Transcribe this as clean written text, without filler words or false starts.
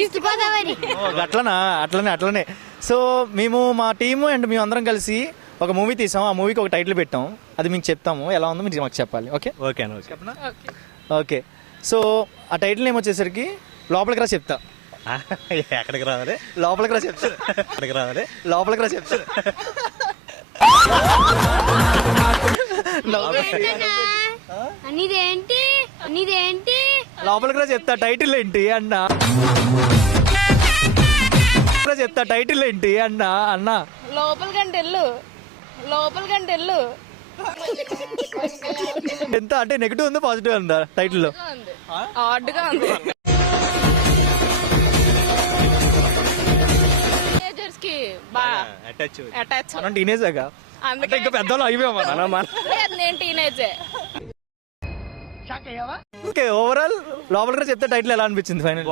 East Godavari. అట్లనే so మేము మా టీము అండ్ మేము అందరం కలిసి ఒక మూవీ తీసాం. ఆ మూవీకి ఒక టైటిల్ పెట్టాం. అది మీకు చెప్తాము, ఎలా ఉందో మీరు మాకు చెప్పాలి. ఓకే చెప్పనా? ఓకే. సో ఆ టైటిల్ నేమ్ వచ్చేసరికి లోపలికి రా చెప్తా. ఎక్కడికి రావాలి? లోపలికి రా చెప్తా. ఎక్కడికి రావాలి? లోపలికి రా చెప్తా. నీదేంటి లోపలికి రా చెప్తా టైటిల్ ఏంటి అన్నా. చెప్తా టైటిల్ ఏంటి అన్నా. లోపలికంటే వెళ్ళు ఎంత అంటే నెగిటివ్ ఉందా పాజిటివ్ ఉందా టైటిల్లో? ఆర్డ్గా ఉంది. టీనేజర్స్ కి బాగా అటాచ్. మనం టీనేజాగా అంటే ఇంకా పెద్దవాళ్ళు అయిపోయామా? నేను టీనేజే. ఓకే, ఓవరాల్ లోపలికి రా చెప్తే టైటిల్ ఎలా అనిపించింది ఫైనల్?